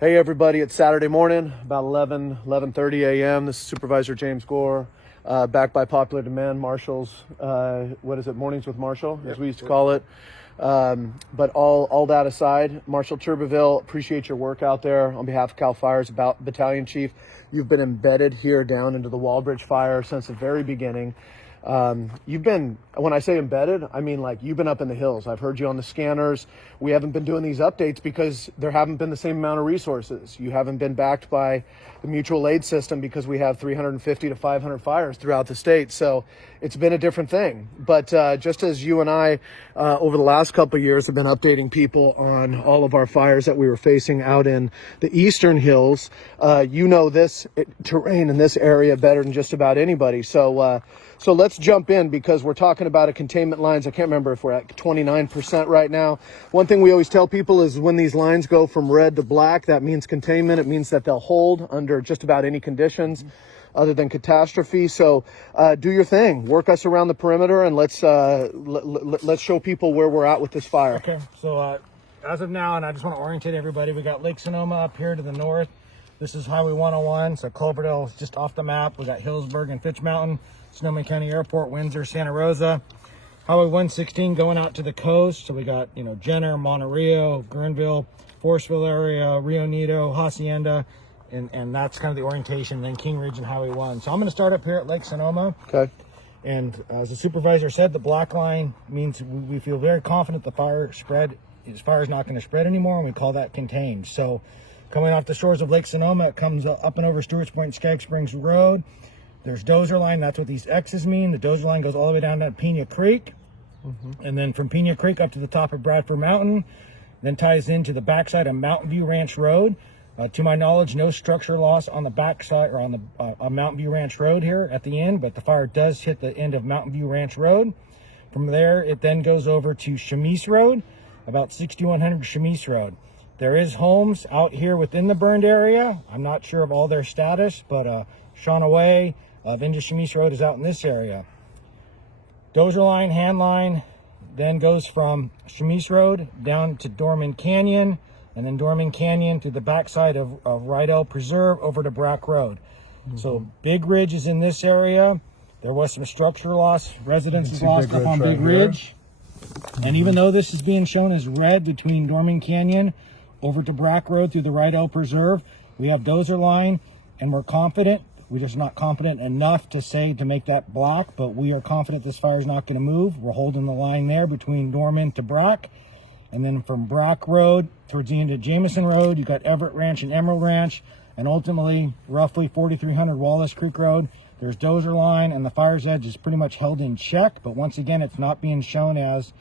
Hey everybody, it's Saturday morning, about 11:30 a.m. This is Supervisor James Gore, back by popular demand, Marshall's, Mornings with Marshall, as we used to call it. But all that aside, Marshal Turbeville, appreciate your work out there on behalf of CAL FIRE's Battalion Chief. You've been embedded here down into the Walbridge Fire since the very beginning. You've been, when I say embedded, I mean like you've been up in the hills. I've heard you on the scanners. We haven't been doing these updates because there haven't been the same amount of resources. You haven't been backed by the mutual aid system because we have 350 to 500 fires throughout the state. So it's been a different thing. But just as you and I, over the last couple of years, have been updating people on all of our fires that we were facing out in the eastern hills, you know this terrain in this area better than just about anybody. So let's jump in because we're talking about a containment lines. I can't remember if we're at 29% right now. One thing we always tell people is when these lines go from red to black, that means containment. It means that they'll hold under just about any conditions other than catastrophe. So do your thing. Work us around the perimeter and let's show people where we're at with this fire. Okay, so as of now, and I just want to orientate everybody, we got Lake Sonoma up here to the north. This is Highway 101, so Cloverdale is just off the map. We got Hillsburg and Fitch Mountain, Sonoma County Airport, Windsor, Santa Rosa. Highway 116 going out to the coast. So we got, Jenner, Monterey, Guerneville, Forestville area, Rio Neto, Hacienda, and that's kind of the orientation. Then King Ridge and Highway 1. So I'm going to start up here at Lake Sonoma. Okay. And as the supervisor said, the black line means we feel very confident the fire is not going to spread anymore, and we call that contained. So coming off the shores of Lake Sonoma, it comes up and over Stewart's Point, Skag Springs Road. There's dozer line. That's what these X's mean. The dozer line goes all the way down to Pina Creek. And then from Pina Creek up to the top of Bradford Mountain, then ties into the backside of Mountain View Ranch Road. To my knowledge, no structure loss on the backside or on the Mountain View Ranch Road here at the end, but the fire does hit the end of Mountain View Ranch Road. From there, it then goes over to Chemise Road, about 6100 Chemise Road. There is homes out here within the burned area. I'm not sure of all their status, but Shauna Way of Chemise Road is out in this area. Dozer line, hand line, then goes from Chemise Road down to Dorman Canyon, and then Dorman Canyon to the backside of Rydell Preserve over to Brack Road. So Big Ridge is in this area. There was some structure loss. Residents lost up on Big Ridge. And even though this is being shown as red between Dorman Canyon over to Brack Road through the Rydell Preserve, we have dozer line, and we're confident. We're just not confident enough to say to make that black, but we are confident this fire is not going to move. We're holding the line there between Dorman to Brack. And then from Brack Road towards the end of Jameson Road, you've got Everett Ranch and Emerald Ranch. And ultimately, roughly 4300 Wallace Creek Road, there's dozer line, and the fire's edge is pretty much held in check. But once again, it's not being shown as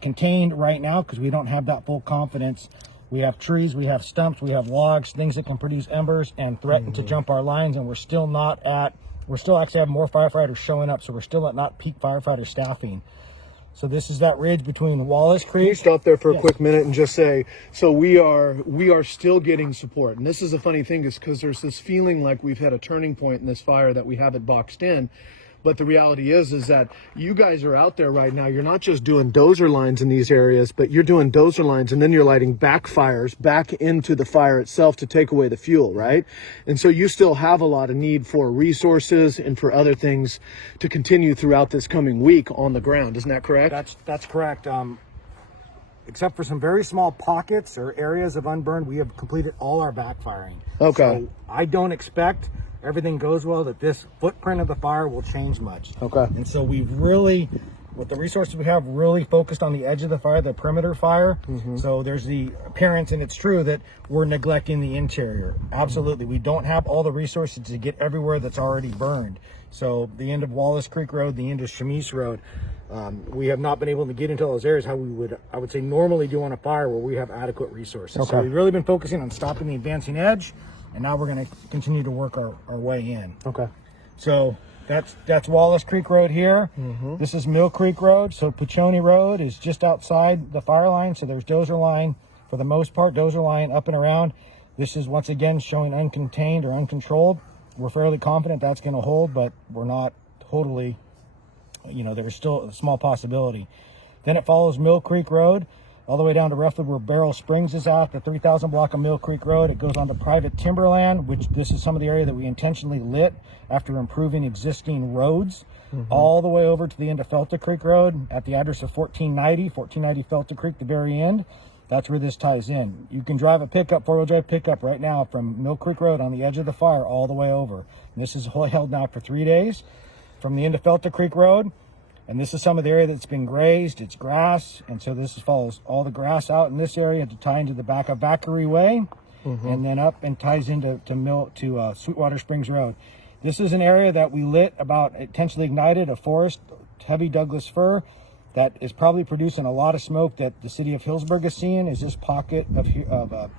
contained right now because we don't have that full confidence. We have trees, we have stumps, we have logs, things that can produce embers and threaten to jump our lines, and we're still actually have more firefighters showing up, so we're still at not peak firefighter staffing. So this is that ridge between Wallace Creek. Can you stop there for a quick minute and just say, so we are still getting support. And this is a funny thing is because there's this feeling like we've had a turning point in this fire that we haven't boxed in. But the reality is that you guys are out there right now. You're not just doing dozer lines in these areas, but you're doing dozer lines and then you're lighting backfires back into the fire itself to take away the fuel, right? And so you still have a lot of need for resources and for other things to continue throughout this coming week on the ground. Isn't that correct? That's correct. Except for some very small pockets or areas of unburned, we have completed all our backfiring. Okay. So I don't expect, everything goes well, that this footprint of the fire will change much. Okay. And so we've really, with the resources we have, really focused on the edge of the fire, the perimeter fire. So there's the appearance, and it's true that we're neglecting the interior. Absolutely. We don't have all the resources to get everywhere that's already burned. So the end of Wallace Creek Road, the end of Chemise Road, we have not been able to get into those areas how we would, I would say, normally do on a fire where we have adequate resources. Okay. So we've really been focusing on stopping the advancing edge, and now we're going to continue to work our way in. Okay. So that's Wallace Creek Road here. This is Mill Creek Road. So Puchoni Road is just outside the fire line. So there's dozer line, for the most part, dozer line up and around. This is once again showing uncontained or uncontrolled. We're fairly confident that's going to hold, but we're not totally, there's still a small possibility. Then it follows Mill Creek Road. all the way down to roughly where Barrel Springs is at, the 3000 block of Mill Creek Road. It goes on to private timberland, which this is some of the area that we intentionally lit after improving existing roads, all the way over to the end of Felta Creek Road at the address of 1490 Felta Creek, the very end. That's where this ties in. You can drive a pickup, four-wheel drive pickup right now from Mill Creek Road on the edge of the fire all the way over. And this is held now for 3 days from the end of Felta Creek Road. And this is some of the area that's been grazed. It's grass. And so this follows all the grass out in this area to tie into the back of Vackery Way, and then up and ties into Sweetwater Springs Road. This is an area that we lit about, intentionally ignited a forest, heavy Douglas fir, that is probably producing a lot of smoke that the city of Hillsburg is seeing, is this pocket of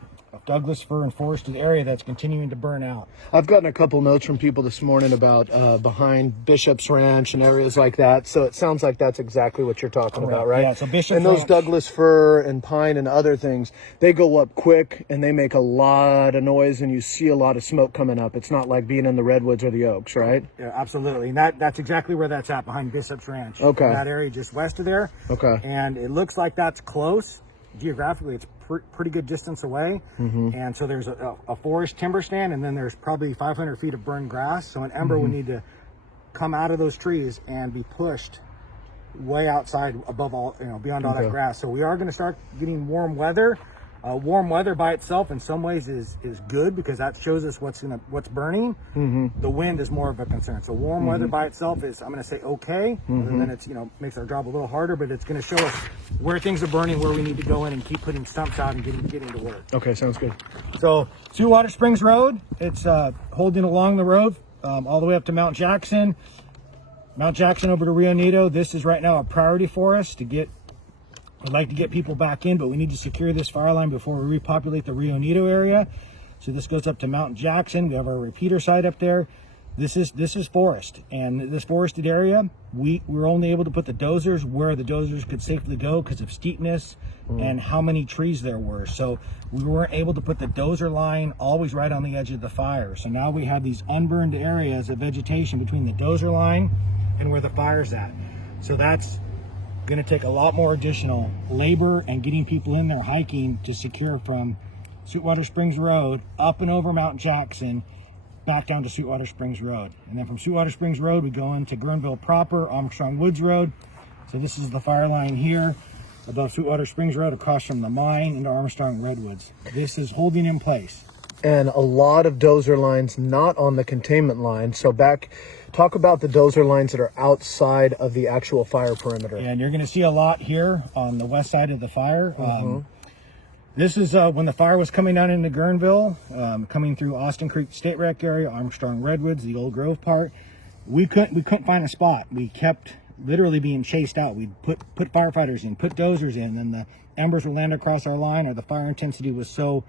Douglas fir and forested area that's continuing to burn out. I've gotten a couple notes from people this morning about behind Bishop's Ranch and areas like that. So it sounds like that's exactly what you're talking about, right? Yeah, so Bishop's and those Ranch, Douglas fir and pine and other things, they go up quick and they make a lot of noise and you see a lot of smoke coming up. It's not like being in the Redwoods or the Oaks, right? Yeah, absolutely. And that's exactly where that's at, behind Bishop's Ranch. Okay. In that area just west of there. Okay. And it looks like that's close. Geographically, it's pretty good distance away. And so there's a forest timber stand, and then there's probably 500 feet of burned grass. So an ember would need to come out of those trees and be pushed way outside, above all, beyond all that grass. So we are going to start getting warm weather. Warm weather by itself in some ways is good, because that shows us what's burning. The wind is more of a concern. So warm weather by itself is, I'm going to say, okay. And then it's makes our job a little harder, but it's going to show us where things are burning, where we need to go in and keep putting stumps out and getting to work. Okay, sounds good. So Sweetwater Springs Road, it's holding along the road all the way up to Mount Jackson over to Rio Neto. This is right now a priority for us to get. I'd like to get people back in, but we need to secure this fire line before we repopulate the Rio Neto area. So this goes up to Mount Jackson. We have our repeater site up there. This is forest, and this forested area, we were only able to put the dozers where the dozers could safely go because of steepness and how many trees there were. So we weren't able to put the dozer line always right on the edge of the fire. So now we have these unburned areas of vegetation between the dozer line and where the fire's at. So that's going to take a lot more additional labor and getting people in there hiking to secure from Sweetwater Springs Road up and over Mount Jackson back down to Sweetwater Springs Road. And then from Sweetwater Springs Road we go into Guerneville proper, Armstrong Woods Road. So this is the fire line here above Sweetwater Springs Road across from the mine into Armstrong Redwoods. This is holding in place. And a lot of dozer lines not on the containment line. So talk about the dozer lines that are outside of the actual fire perimeter. And you're going to see a lot here on the west side of the fire. This is when the fire was coming down into Guerneville, coming through Austin Creek State Rec area, Armstrong Redwoods, the Old Grove part. We couldn't find a spot. We kept literally being chased out. We'd put firefighters in, put dozers in, and the embers would land across our line, or the fire intensity was so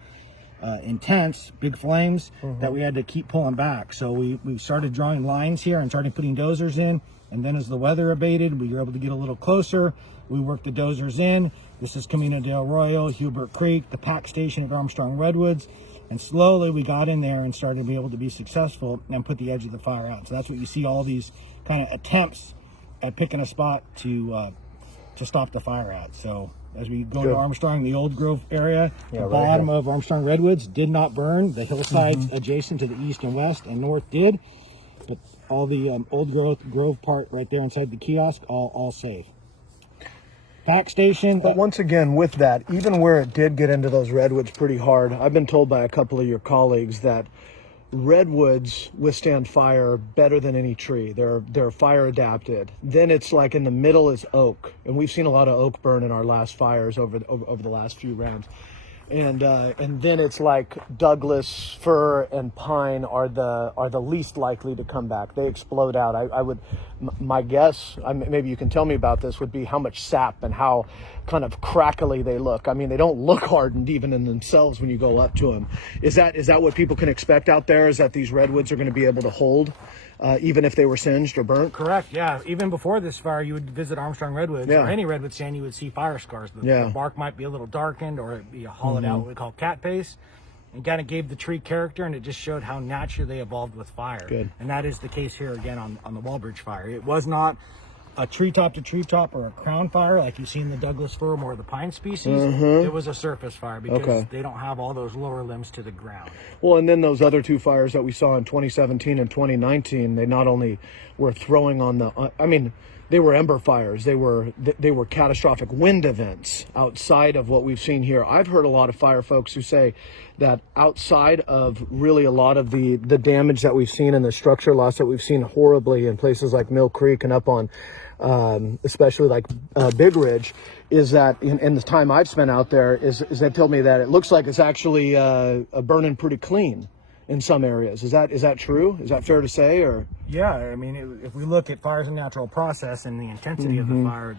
intense, big flames, that we had to keep pulling back. So we started drawing lines here and started putting dozers in, and then as the weather abated, we were able to get a little closer. We worked the dozers in. This is Camino del Arroyo, Hubert Creek, the pack station at Armstrong Redwoods, and slowly we got in there and started to be able to be successful and put the edge of the fire out. So that's what you see, all these kind of attempts at picking a spot to stop the fire at. So as we go to Armstrong, the Old Grove area, the bottom of Armstrong Redwoods did not burn. The hillsides adjacent to the east and west and north did, but all the Old Grove part right there inside the kiosk, all safe. Pack station. But once again, with that, even where it did get into those redwoods pretty hard, I've been told by a couple of your colleagues that redwoods withstand fire better than any tree. They're fire adapted. Then it's like in the middle is oak, and we've seen a lot of oak burn in our last fires over the last few rounds. And then it's like Douglas fir and pine are the least likely to come back. They explode out. My guess, maybe you can tell me about this, would be how much sap and how kind of crackly they look. I mean, they don't look hardened even in themselves when you go up to them. Is that what people can expect out there? Is that these redwoods are going to be able to hold, even if they were singed or burnt? Correct, yeah. Even before this fire, you would visit Armstrong Redwoods or any redwood stand, you would see fire scars. The bark might be a little darkened, or it'd be hollowed out, what we call cat face. And kind of gave the tree character, and it just showed how naturally they evolved with fire. Good. And that is the case here again on the Walbridge Fire. It was not a treetop to treetop or a crown fire, like you see in the Douglas fir or the pine species, it was a surface fire because they don't have all those lower limbs to the ground. Well, and then those other two fires that we saw in 2017 and 2019, they not only were throwing on the, I mean, they were ember fires. They were catastrophic wind events outside of what we've seen here. I've heard a lot of fire folks who say that outside of really a lot of the damage that we've seen and the structure loss that we've seen horribly in places like Mill Creek and up on, especially like Big Ridge, is that in the time I've spent out there is they told me that it looks like it's actually burning pretty clean in some areas. Is that true? Is that fair to say? Or yeah, I mean, if we look at fire as a natural process and the intensity of the fire,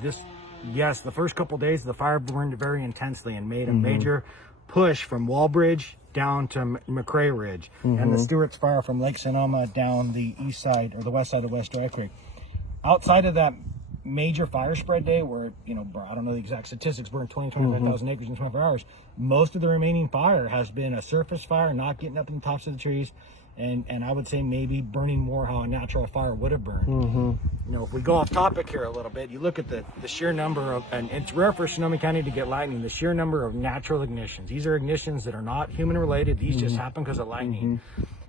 yes, the first couple of days the fire burned very intensely and made a major push from Walbridge down to McRae Ridge, and the Stewart's fire from Lake Sonoma down the east side or the west side of West Dry Creek. Outside of that major fire spread day where, you know, I don't know the exact statistics, burned 25,000 acres in 24 hours, most of the remaining fire has been a surface fire, not getting up in the tops of the trees, and I would say maybe burning more how a natural fire would have burned. You know, if we go off topic here a little bit, you look at the sheer number of, and it's rare for Sonoma County to get lightning, the sheer number of natural ignitions. These are ignitions that are not human related. These just happen because of lightning.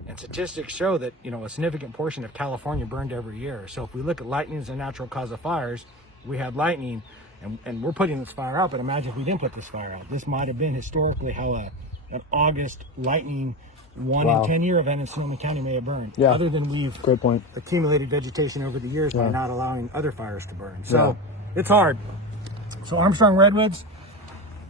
And statistics show that, you know, a significant portion of California burned every year. So if we look at lightning as a natural cause of fires, we had lightning, and we're putting this fire out, but imagine if we didn't put this fire out. This might have been historically how an August lightning 1 in 10 year event in Sonoma County may have burned. Yeah. Other than we've great point. accumulated vegetation over the years by not allowing other fires to burn. So it's hard. So Armstrong Redwoods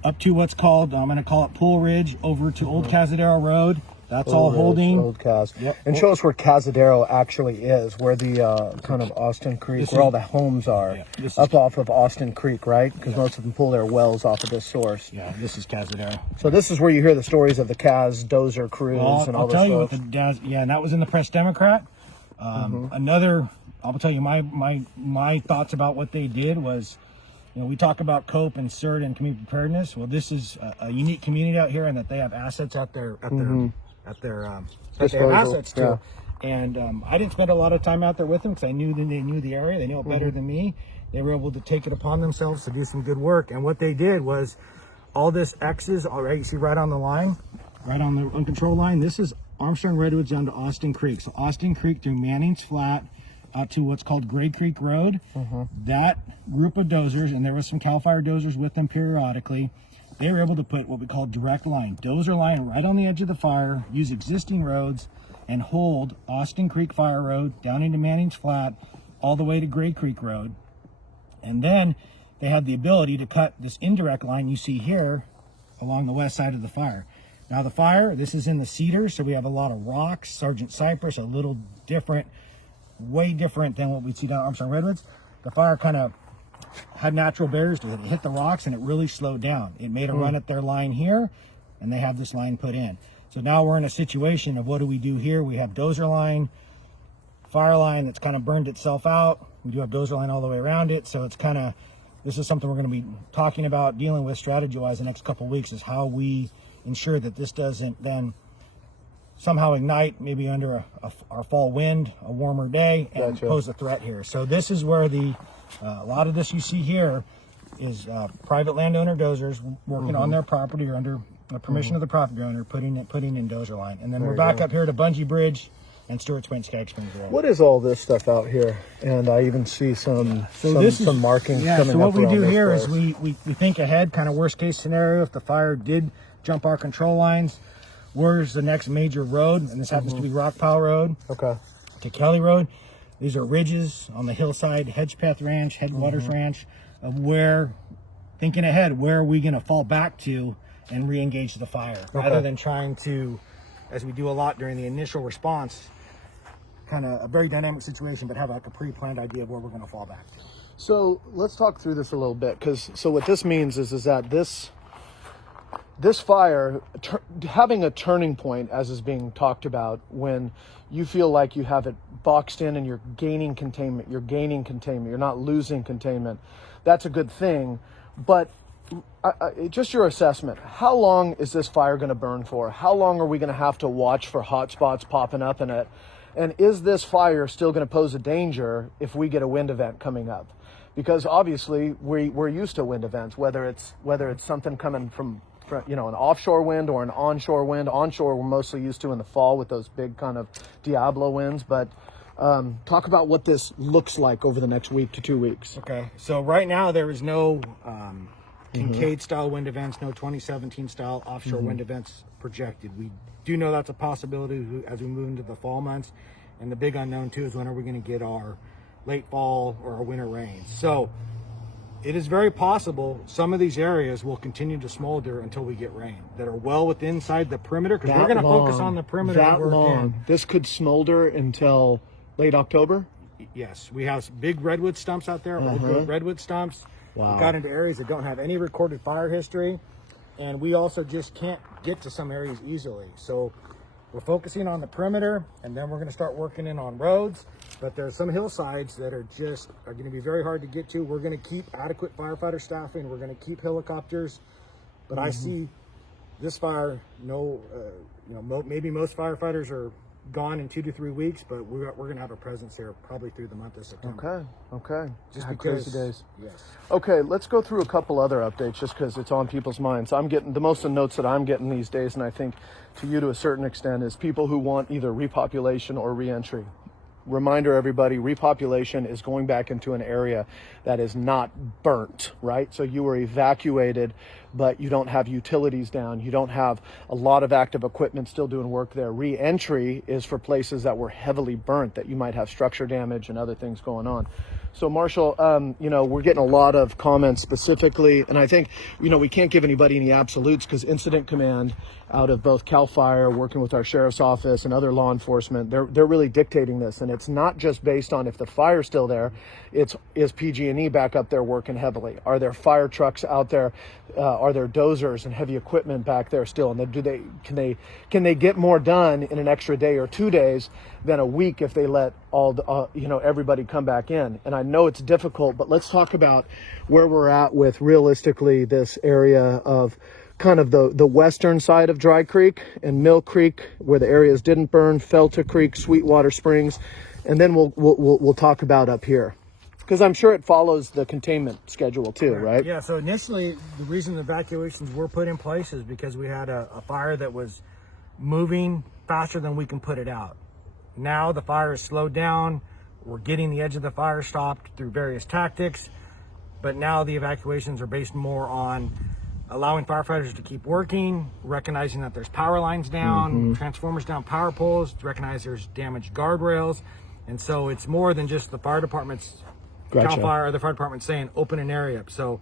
up to what's called, I'm going to call it Pool Ridge, over to Old Cazadero Road. That's all holding. Old Cas. And show us where Cazadero actually is, where the kind of Austin Creek, where all the homes are, up off of Austin Creek, right? Because most of them pull their wells off of this source. Yeah, this is Cazadero. So this is where you hear the stories of the Caz dozer crews and all I'll tell you folks. what and that was in the Press Democrat. I'll tell you my thoughts about what they did was, you know, we talk about COPE and CERT and community preparedness. Well, this is a unique community out here, and that they have assets at their that they have assets to. And I didn't spend a lot of time out there with them because I knew that they knew the area. They knew it better than me. They were able to take it upon themselves to do some good work. And what they did was all this X's, all right, you see right on the line, right on the uncontrolled line, this is Armstrong Redwoods down to Austin Creek. So Austin Creek through Manning's Flat out to what's called Gray Creek Road. That group of dozers, and there was some CAL FIRE dozers with them periodically, they were able to put what we call direct line, dozer line right on the edge of the fire, use existing roads, and hold Austin Creek Fire Road down into Manning's Flat all the way to Gray Creek Road. And then they had the ability to cut this indirect line you see here along the west side of the fire. Now the fire, this is in the cedar, so we have a lot of rocks, Sergeant Cypress, a little different, way different than what we see down at Armstrong Redwoods. The fire kind of had natural barriers to it. It hit the rocks and it really slowed down. It made a run at their line here, and they have this line put in. So now we're in a situation of what do we do here? We have dozer line, fire line that's kind of burned itself out. We do have dozer line all the way around it. So it's kind of, this is something we're going to be talking about, dealing with strategy-wise the next couple of weeks, is how we ensure that this doesn't then somehow ignite maybe under our fall wind, a warmer day, and pose a threat here. So this is where a lot of this you see here is private landowner dozers working on their property or under the permission of the property owner, putting in dozer line. And then we're back up here to Bungee Bridge and Stewart Springs, Skag Springs Road. What is all this stuff out here? And I even see some markings coming up. So what we do here is we think ahead, kind of worst case scenario. If the fire did jump our control lines, where's the next major road? And this happens to be Rock Pile Road. To Kelly Road. These are ridges on the hillside, Hedgepath Ranch, Headwaters Ranch, of where, thinking ahead, where are we going to fall back to and re-engage the fire, rather than trying to, as we do a lot during the initial response, kind of a very dynamic situation, but have like a pre-planned idea of where we're going to fall back to. So let's talk through this a little bit, because so what this means is that this fire having a turning point, as is being talked about, when you feel like you have it boxed in and you're gaining containment, you're not losing containment, that's a good thing. But just your assessment, how long is this fire going to burn for? How long are we going to have to watch for hot spots popping up in it? And is this fire still going to pose a danger if we get a wind event coming up? because obviously we're used to wind events, whether it's something coming from an offshore wind or an onshore wind. Onshore we're mostly used to in the fall with those big kind of Diablo winds. But talk about what this looks like over the next week to 2 weeks. Okay, so right now there is no Kincaid style wind events, no 2017 style offshore wind events projected. We do know that's a possibility as we move into the fall months, and the big unknown too is when are we going to get our late fall or our winter rains. So it is very possible some of these areas will continue to smolder until we get rain that are well within inside the perimeter, because we're going to focus on the perimeter. That long. This could smolder until late October? Yes, we have big redwood stumps out there, old growth redwood stumps. Wow. We got into areas that don't have any recorded fire history, and we also just can't get to some areas easily. So we're focusing on the perimeter, and then we're going to start working in on roads. But there are some hillsides that are going to be very hard to get to. We're going to keep adequate firefighter staffing. We're going to keep helicopters. But I see this fire, maybe most firefighters are gone in 2 to 3 weeks, but we're going to have a presence here probably through the month of September. Okay. Just because, crazy days. Yes. Okay, let's go through a couple other updates just because it's on people's minds. I'm getting the most of the notes that I'm getting these days, and I think to you to a certain extent, is people who want either repopulation or reentry. Reminder, everybody, repopulation is going back into an area that is not burnt, right? So you were evacuated, but you don't have utilities down. You don't have a lot of active equipment still doing work there. Reentry is for places that were heavily burnt, that you might have structure damage and other things going on. So Marshall, we're getting a lot of comments specifically, and I think, we can't give anybody any absolutes because Incident Command out of both CAL FIRE, working with our sheriff's office and other law enforcement, they're really dictating this. And it's not just based on if the fire's still there, is PG&E back up there working heavily? Are there fire trucks out there? Are there dozers and heavy equipment back there still? And can they get more done in an extra day or 2 days than a week if they let everybody come back in? And I know it's difficult, but let's talk about where we're at with realistically this area of kind of the western side of Dry Creek and Mill Creek, where the areas didn't burn, Felta Creek, Sweetwater Springs, and then we'll talk about up here, because I'm sure it follows the containment schedule too, right? Yeah. So initially, the reason the evacuations were put in place is because we had a fire that was moving faster than we can put it out. Now the fire is slowed down. We're getting the edge of the fire stopped through various tactics, but now the evacuations are based more on allowing firefighters to keep working, recognizing that there's power lines down, transformers down, power poles, to recognize there's damaged guardrails. And so it's more than just the fire department's, CAL FIRE or the fire department saying open an area up. So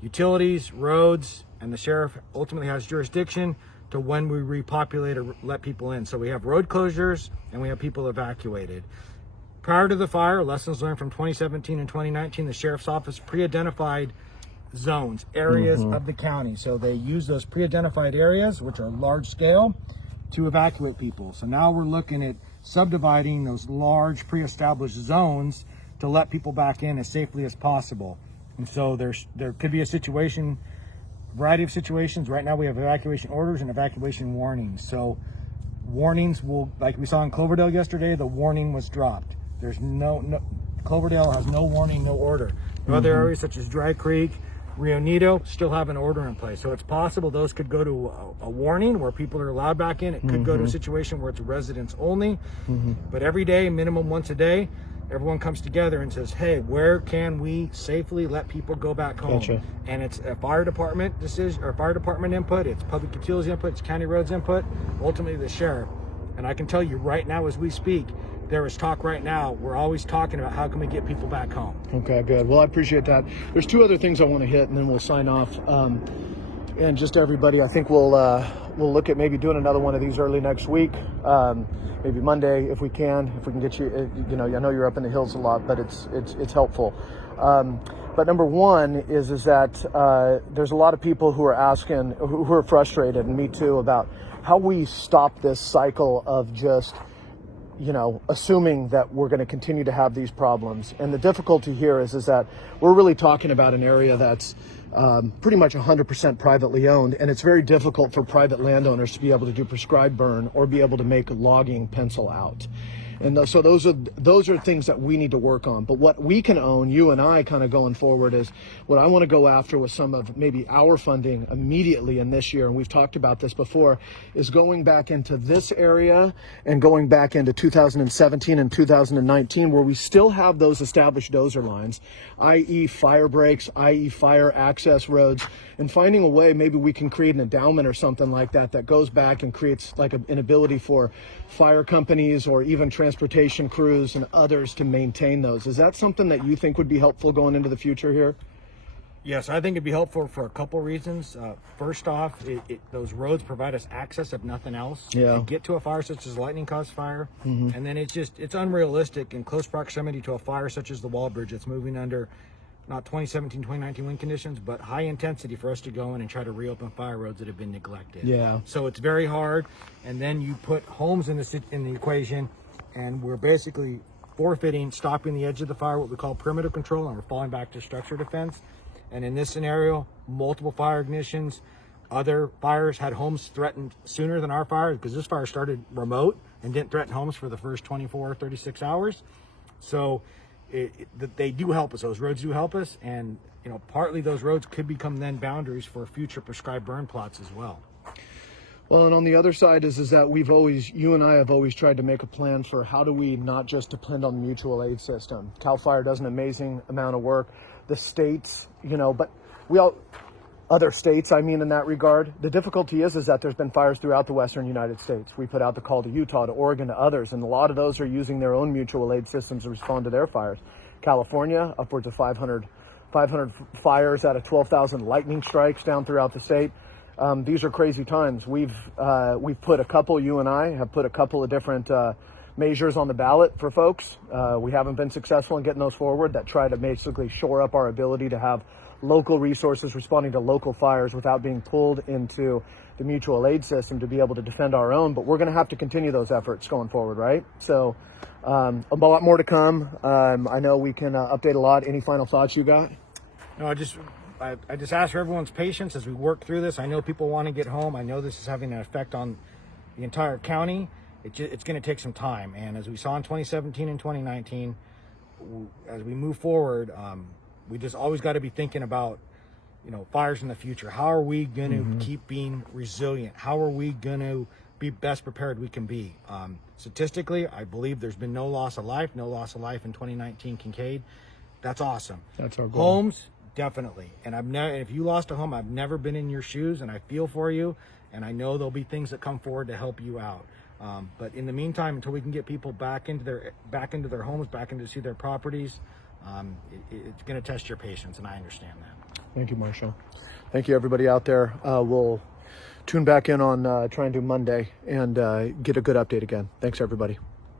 utilities, roads, and the sheriff ultimately has jurisdiction to when we repopulate or let people in. So we have road closures and we have people evacuated. Prior to the fire, lessons learned from 2017 and 2019, the sheriff's office pre-identified zones, areas of the county. So they use those pre-identified areas, which are large scale, to evacuate people. So now we're looking at subdividing those large pre-established zones to let people back in as safely as possible. And so there could be a variety of situations. Right now we have evacuation orders and evacuation warnings. So warnings will, like we saw in Cloverdale yesterday, the warning was dropped. There's no Cloverdale has no warning, no order. Other areas such as Dry Creek, Rio Neto still have an order in place. So it's possible those could go to a warning where people are allowed back in. It could go to a situation where it's residents only. But every day, minimum once a day, everyone comes together and says, hey, where can we safely let people go back home? Gotcha. And it's a fire department decision, or fire department input, it's public utilities input, it's county roads input, ultimately the sheriff. And I can tell you right now as we speak, there is talk right now. We're always talking about how can we get people back home. Okay, good. Well, I appreciate that. There's two other things I want to hit, and then we'll sign off. And just everybody, I think we'll look at maybe doing another one of these early next week. Maybe Monday if we can get you. I know you're up in the hills a lot, but it's helpful. But number one is that there's a lot of people who are asking, who are frustrated, and me too, about how we stop this cycle of just assuming that we're going to continue to have these problems. And the difficulty here is that we're really talking about an area that's pretty much 100% privately owned, and it's very difficult for private landowners to be able to do prescribed burn or be able to make logging pencil out. And so those are things that we need to work on. But what we can own, you and I kind of going forward, is what I want to go after with some of maybe our funding immediately in this year, and we've talked about this before, is going back into this area and going back into 2017 and 2019, where we still have those established dozer lines, i.e. fire breaks, i.e. fire access roads, and finding a way, maybe we can create an endowment or something like that that goes back and creates like an ability for fire companies or even transportation crews and others to maintain those. Is that something that you think would be helpful going into the future here? Yes, I think it'd be helpful for a couple reasons. First off, those roads provide us access, if nothing else, to get to a fire such as a lightning-caused fire. And then it's unrealistic in close proximity to a fire such as the Walbridge that's moving under not 2017, 2019 wind conditions, but high intensity for us to go in and try to reopen fire roads that have been neglected. Yeah. So it's very hard. And then you put homes in the equation, and we're basically forfeiting, stopping the edge of the fire, what we call perimeter control, and we're falling back to structure defense. And in this scenario, multiple fire ignitions, other fires had homes threatened sooner than our fire, because this fire started remote and didn't threaten homes for the first 24, 36 hours. So they do help us. Those roads do help us. And, partly those roads could become then boundaries for future prescribed burn plots as well. Well, and on the other side is that you and I have always tried to make a plan for how do we not just depend on the mutual aid system. CAL FIRE does an amazing amount of work. The states, but other states, in that regard. The difficulty is that there's been fires throughout the Western United States. We put out the call to Utah, to Oregon, to others, and a lot of those are using their own mutual aid systems to respond to their fires. California, upwards of 500 fires out of 12,000 lightning strikes down throughout the state. These are crazy times. We've put a couple, you and I have put a couple of different measures on the ballot for folks. We haven't been successful in getting those forward that try to basically shore up our ability to have local resources responding to local fires without being pulled into the mutual aid system to be able to defend our own. But we're going to have to continue those efforts going forward, right? So a lot more to come. I know we can update a lot. Any final thoughts you got? No, I just ask for everyone's patience as we work through this. I know people want to get home. I know this is having an effect on the entire county. It's going to take some time. And as we saw in 2017 and 2019, as we move forward, we just always got to be thinking about, fires in the future. How are we going to keep being resilient? How are we going to be best prepared we can be? Statistically, I believe there's been no loss of life in 2019 Kincaid. That's awesome. That's our goal. Homes, definitely. And if you lost a home, I've never been in your shoes, and I feel for you, and I know there'll be things that come forward to help you out. But in the meantime, until we can get people back into their homes, back into see their properties, it's going to test your patience, and I understand that. Thank you, Marshall. Thank you, everybody out there. We'll tune back in on trying to Monday and get a good update again. Thanks, everybody.